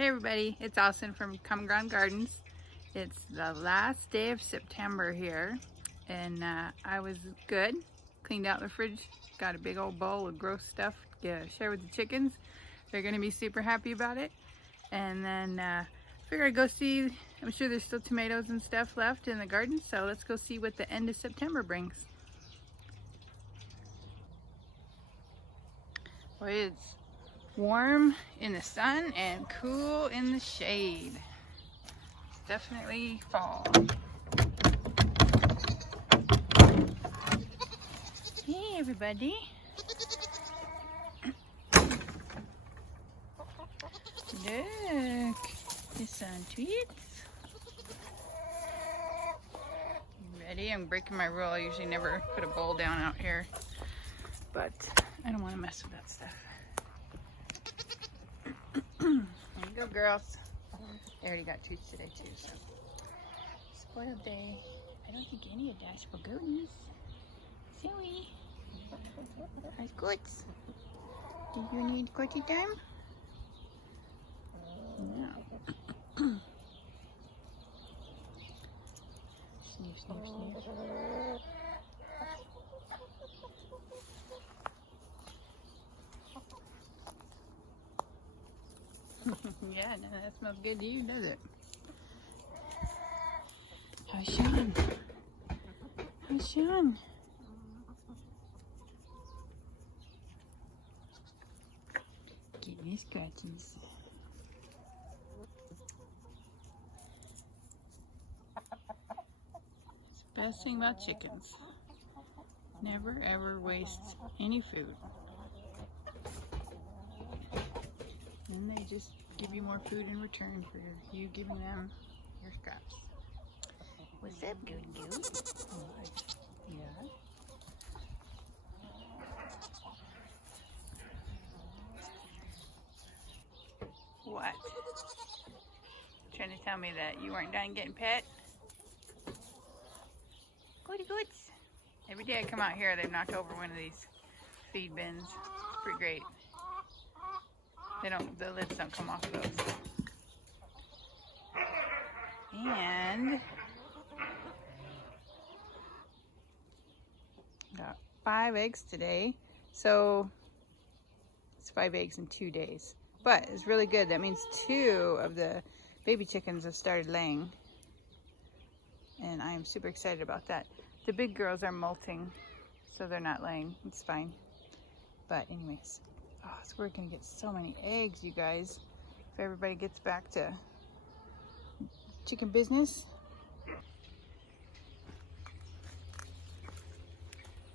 Hey everybody, it's Allison from Common Ground Gardens. It's the last day of September here, and I was good. Cleaned out the fridge, got a big old bowl of gross stuff to share with the chickens. They're gonna be super happy about it. And then figured I'd go see, I'm sure there's still tomatoes and stuff left in the garden, so let's go see what the end of September brings. Boy, it's warm in the sun and cool in the shade. It's definitely fall. Hey everybody. Look, it's some tweets. You ready? I'm breaking my rule. I usually never put a bowl down out here, but I don't want to mess with that stuff. There you go, girls. They already got treats today too, so spoiled day. I don't think any of Dash will goodies. Silly. How's goods? Do you need goodie time? No. Sniff, sniff, sniff. Yeah, no, that smells good to you, does it? How's Sean? How's Sean? Getting his scratches. It's the best thing about chickens. Never ever waste any food. And they just give you more food in return for you giving them your scraps. What's up, Goo? Yeah. What? Trying to tell me that you weren't done getting pet? Goody goods. Every day I come out here, they've knocked over one of these feed bins. It's pretty great. The lids don't come off of those. And got 5 eggs today. So it's 5 eggs in 2 days. But it's really good. That means 2 of the baby chickens have started laying. And I am super excited about that. The big girls are molting, so they're not laying. It's fine. But anyways. Oh, so we're gonna get so many eggs, you guys, if everybody gets back to chicken business.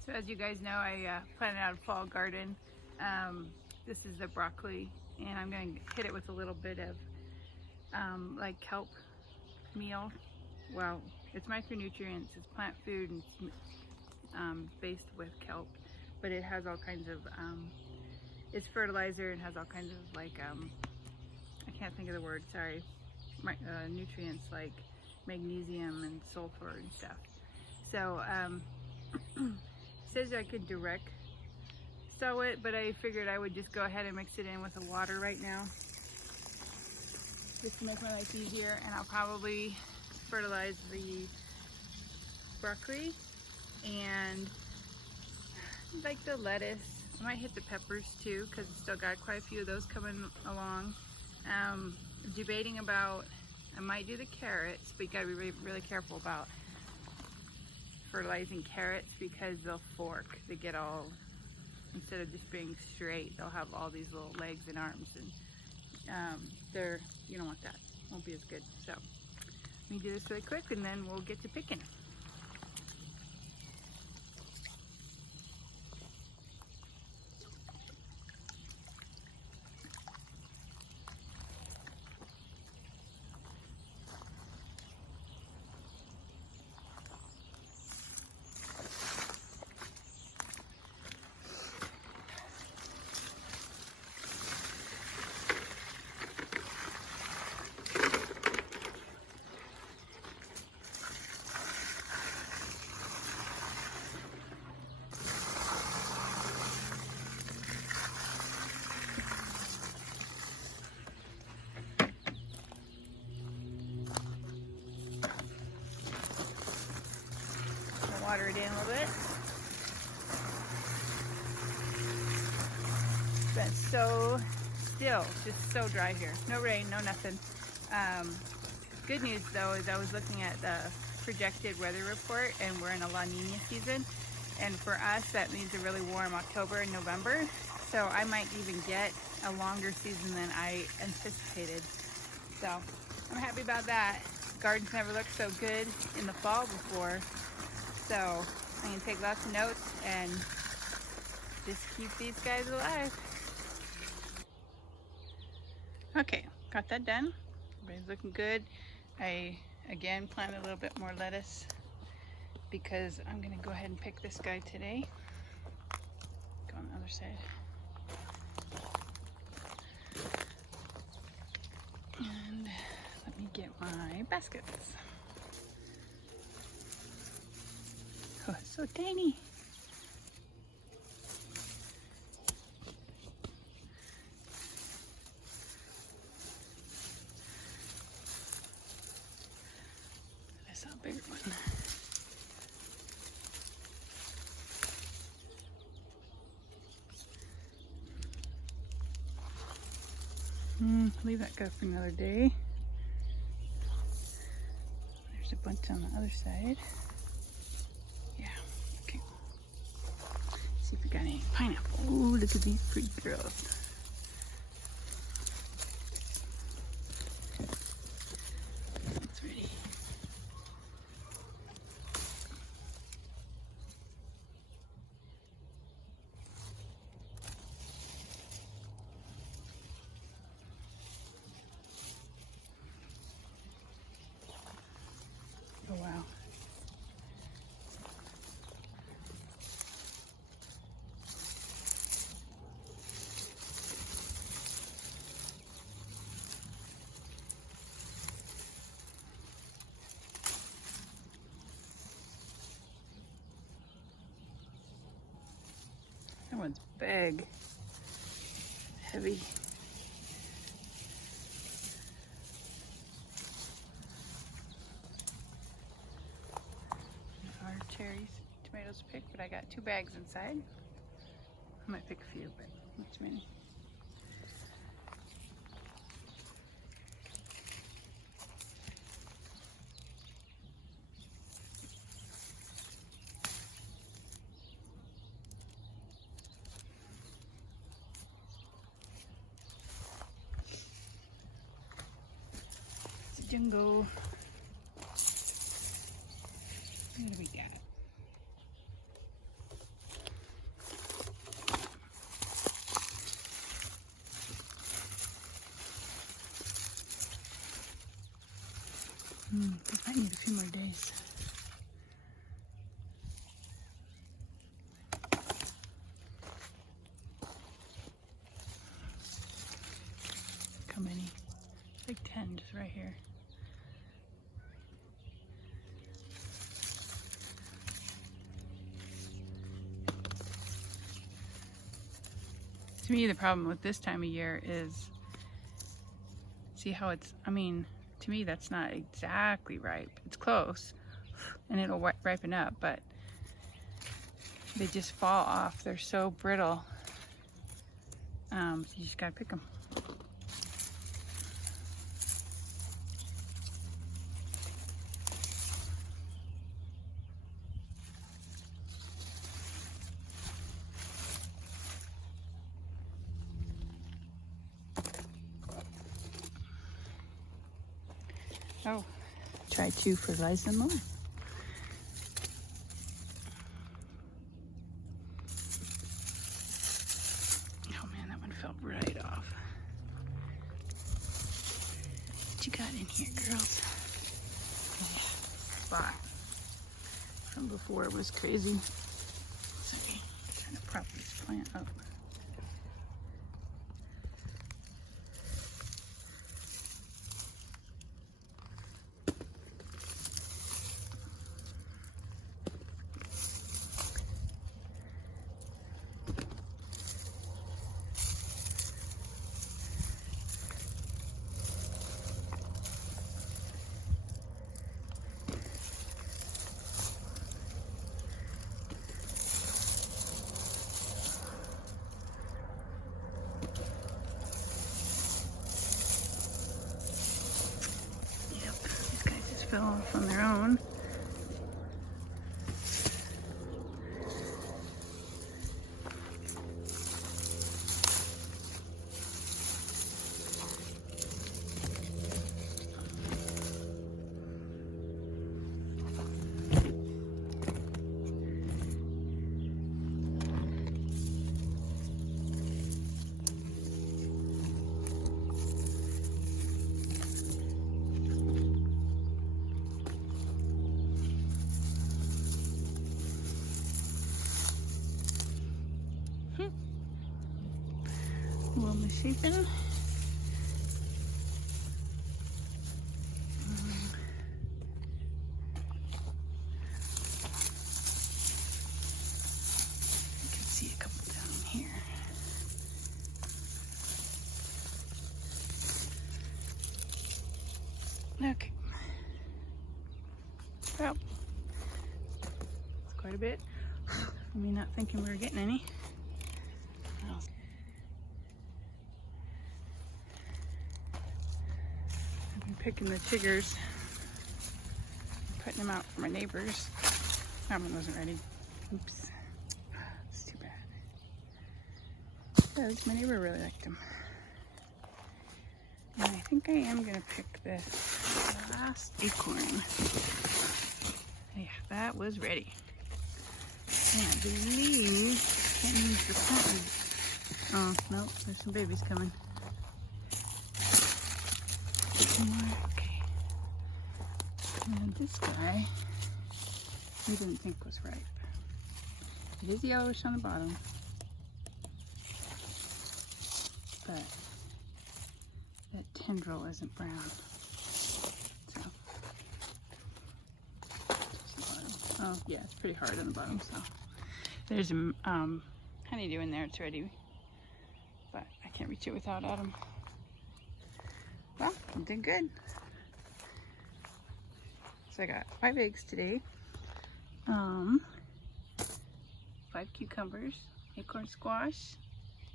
So as you guys know, I planted out a fall garden. This is the broccoli, and I'm gonna hit it with a little bit of like kelp meal. Well, it's micronutrients, it's plant food, and it's based with kelp, but it has all kinds of it's fertilizer and has all kinds of like I can't think of the word, sorry, nutrients like magnesium and sulfur and stuff. So it says I could direct sow it, but I figured I would just go ahead and mix it in with the water right now just to make my life easier, and I'll probably fertilize the broccoli and like the lettuce. I might hit the peppers too, because it's still got quite a few of those coming along. Debating about, I might do the carrots, but you gotta be really, really careful about fertilizing carrots because they'll fork. They get all, instead of just being straight, they'll have all these little legs and arms, and you don't want that. Won't be as good. So let me do this really quick, and then we'll get to picking. so still, just so dry here. No rain, no nothing. Good news though is I was looking at the projected weather report, and we're in a La Nina season, and for us that means a really warm October and November, so I might even get a longer season than I anticipated. So I'm happy about that. Gardens never looked so good in the fall before, so I'm gonna take lots of notes and just keep these guys alive. Okay, got that done. Everybody's looking good. I again planted a little bit more lettuce because I'm gonna go ahead and pick this guy today. Go on the other side. And let me get my baskets. Oh, it's so tiny. I saw a bigger one. Leave that go for another day. There's a bunch on the other side. Yeah, okay. See if we got any pineapple. Ooh, look at these pretty girls. It's ready. Oh wow. That one's big, heavy. Our cherries, tomatoes picked, but I got 2 bags inside. I might pick a few, but not too many. It's a jungle. What do we got? I might need a few more days. How many? Like 10 just right here. To me, the problem with this time of year is, see how it's, I mean, to me that's not exactly ripe. It's close and it'll ripen up, but they just fall off. They're so brittle. So you just gotta pick them. Oh, try to fertilize them more. Oh man, that one fell right off. What you got in here, girls? Yeah, spot from before was crazy. Sorry, trying to prop this plant up. fill off on their own. Little misshapen. You can see a couple down here. Okay. Well, it's quite a bit. Me not thinking we were getting any. Picking the chiggers, putting them out for my neighbors. That one wasn't ready. Oops. It's too bad. At least my neighbor really liked them. And I think I am going to pick this last acorn. Yeah, that was ready. And I believe that means the front. Oh, no, there's some babies coming. Okay. And this guy, we didn't think was ripe. It is yellowish on the bottom, but that tendril isn't brown. So, oh yeah, it's pretty hard on the bottom. So there's a honeydew in there. It's ready, but I can't reach it without Adam. Well, I'm doing good. So I got 5 eggs today, 5 cucumbers, acorn squash,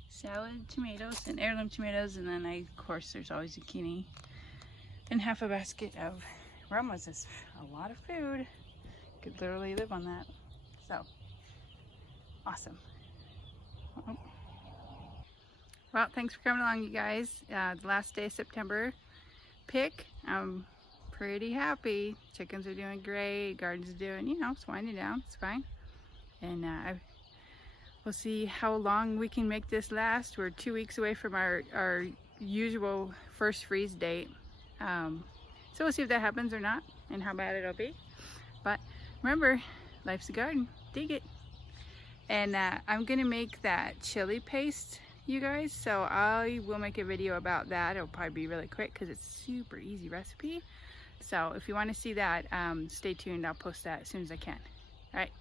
salad tomatoes, and heirloom tomatoes, and then of course there's always zucchini, and half a basket of ramas. Is a lot of food. Could literally live on that. So awesome. Oh. Well, thanks for coming along, you guys. The last day of September pick. I'm pretty happy. Chickens are doing great. Garden's doing, you know, it's winding down. It's fine. And we'll see how long we can make this last. We're 2 weeks away from our usual first freeze date. So we'll see if that happens or not and how bad it'll be. But remember, life's a garden. Dig it. And I'm going to make that chili paste, you guys, so I will make a video about that. It'll probably be really quick because it's a super easy recipe. So if you want to see that, stay tuned. I'll post that as soon as I can. All right,